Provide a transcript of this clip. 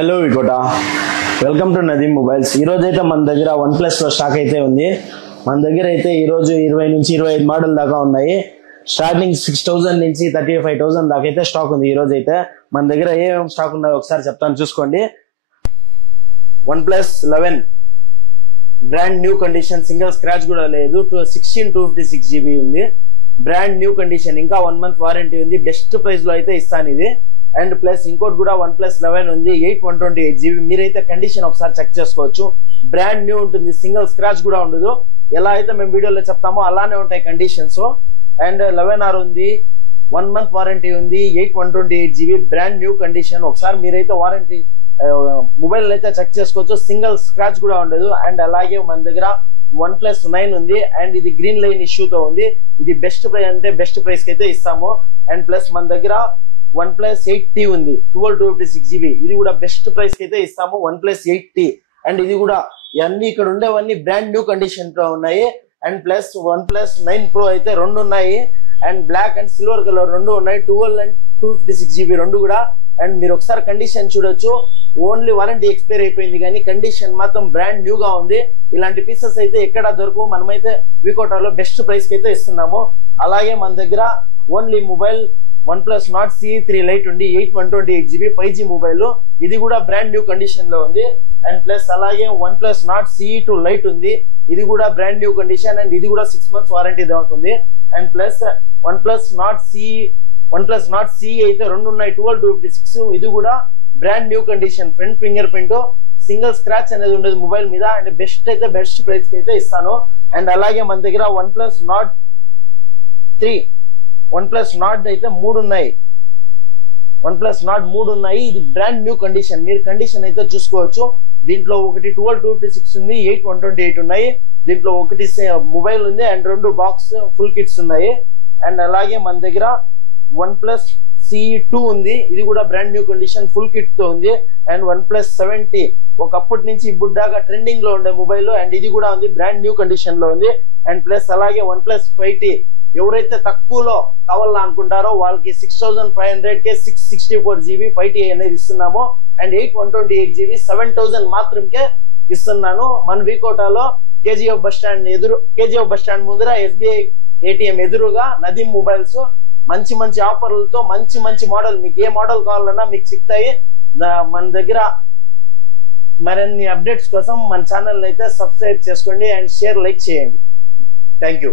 Hello వికోటా, welcome to Nadeem mobiles. ఈ రోజు అయితే మన దగ్గర OnePlus లో స్టాక్ అయితే ఉంది. మన దగ్గర అయితే ఈ రోజు 20 నుంచి 25 మోడల్ దాకా ఉన్నాయి. స్టార్టింగ్ 6,000 నుంచి 35,000 దాకా అయితే స్టాక్ ఉంది. ఈ రోజు అయితే మన దగ్గర ఏమేమి స్టాక్ ఉన్నాయో ఒకసారి చెప్తాను, చూసుకోండి. OnePlus 11 brand new condition, single scratch కూడా లేదు. 16 GB ఉంది, బ్రాండ్ న్యూ కండిషన్, ఇంకా 1 month వారంటీ ఉంది. బెస్ట్ ప్రైస్ లో అయితే ఇస్తాను ఇది. అండ్ ప్లస్ ఇంకోటి కూడా OnePlus 11 ఉంది, 128 GB. మీరైతే కండిషన్ ఒకసారి చెక్ చేసుకోవచ్చు. బ్రాండ్ న్యూ ఉంటుంది, సింగిల్ స్క్రాచ్ కూడా ఉండదు. ఎలా అయితే మేము వీడియోలో చెప్తామో అలానే ఉంటాయి కండిషన్స్. అండ్ 11R ఉంది, 1 month వారంటీ ఉంది, 128 GB, బ్రాండ్ న్యూ కండిషన్. ఒకసారి మీరైతే వారంటీ మొబైల్ అయితే చెక్ చేసుకోవచ్చు. సింగిల్ స్క్రాచ్ కూడా ఉండదు. అండ్ అలాగే మన దగ్గర OnePlus 9 ఉంది, అండ్ ఇది గ్రీన్ లైన్ ఇష్యూతో ఉంది. ఇది బెస్ట్ ప్రైస్ అంటే బెస్ట్ ప్రైస్ కి అయితే ఇస్తాము. అండ్ ప్లస్ మన దగ్గర OnePlus 8T ఉంది, 256 GB. ఇది కూడా బెస్ట్ ప్రైస్ కి అయితే ఇస్తాము, OnePlus 8T. అండ్ ఇది కూడా ఇవన్నీ ఇక్కడ ఉండేవన్నీ బ్రాండ్ న్యూ కండిషన్ తో ఉన్నాయి. అండ్ ప్లస్ OnePlus 9 Pro అయితే 2 ఉన్నాయి. And black and silver colour 2 ఉన్నాయి, 12 and 256 GB 2 కూడా. అండ్ మీరు ఒకసారి కండిషన్ చూడొచ్చు. ఓన్లీ వారంటీ ఎక్స్పైర్ అయిపోయింది, కానీ కండిషన్ మాత్రం బ్రాండ్ న్యూ గా ఉంది. ఇలాంటి పీసెస్ అయితే ఎక్కడ దొరకవు. మనమైతే వికోటాలో బెస్ట్ ప్రైస్ కి అయితే ఇస్తున్నాము. అలాగే మన దగ్గర only mobile OnePlus Nord CE3 Lite ఉంది, 128 GB 5G మొబైల్. ఇది కూడా బ్రాండ్ న్యూ కండిషన్ లో ఉంది. అండ్ ప్లస్ అలాగే OnePlus Nord CE2 Lite ఉంది, ఇది కూడా బ్రాండ్ న్యూ కండిషన్. అండ్ ఇది కూడా 6 months వారంటీ దొరుకుతుంది. And plus OnePlus Nord CE అయితే 2 ఉన్నాయి, 12-256. ఇది కూడా brand new condition, front finger print, single scratch అనేది ఉండదు మొబైల్ మీద. అండ్ బెస్ట్ అయితే బెస్ట్ ప్రైస్ కి అయితే ఇస్తాను. అండ్ అలాగే మన దగ్గర OnePlus Nord అయితే 3 ఉన్నాయి, OnePlus Nord 3 ఉన్నాయి. ఇది బ్రాండ్ న్యూ కండిషన్, మీరు కండిషన్ అయితే చూసుకోవచ్చు. దీంట్లో ఒకటి 12-256 ఉంది, 128 ఉన్నాయి. దీంట్లో ఒకటి మొబైల్ ఉంది అండ్ 2 బాక్స్ ఫుల్ కిట్స్ ఉన్నాయి. అండ్ అలాగే మన దగ్గర OnePlus CE2 ఉంది, ఇది కూడా brand new condition, full kit తో ఉంది. అండ్ OnePlus 7T ఒకప్పటి నుంచి ఇప్పుడు దాకా ట్రెండింగ్ లో ఉండే మొబైల్. అండ్ ఇది కూడా ఉంది, బ్రాండ్ న్యూ కండిషన్ లో ఉంది. అండ్ ప్లస్ అలాగే OnePlus 5T ఎవరైతే తక్కువలో కావాలనుకుంటారో వాళ్ళకి 6,500 కే 664 GB 5T అనేది ఇస్తున్నాము. అండ్ 128 GB 7,000 మాత్రమే ఇస్తున్నాను. మన వికోటాలో KGF బస్ స్టాండ్ ముందర SBI ATM ఎదురుగా నదీమ్ మొబైల్స్ మంచి మంచి ఆఫర్లతో మంచి మోడల్, మీకు ఏ మోడల్ కావాలన్నా మీకు సిక్తాయి. మన దగ్గర మరిన్ని అప్డేట్స్ కోసం మన ఛానల్ అయితే సబ్స్క్రైబ్ చేసుకోండి అండ్ షేర్, లైక్ చేయండి. Thank you.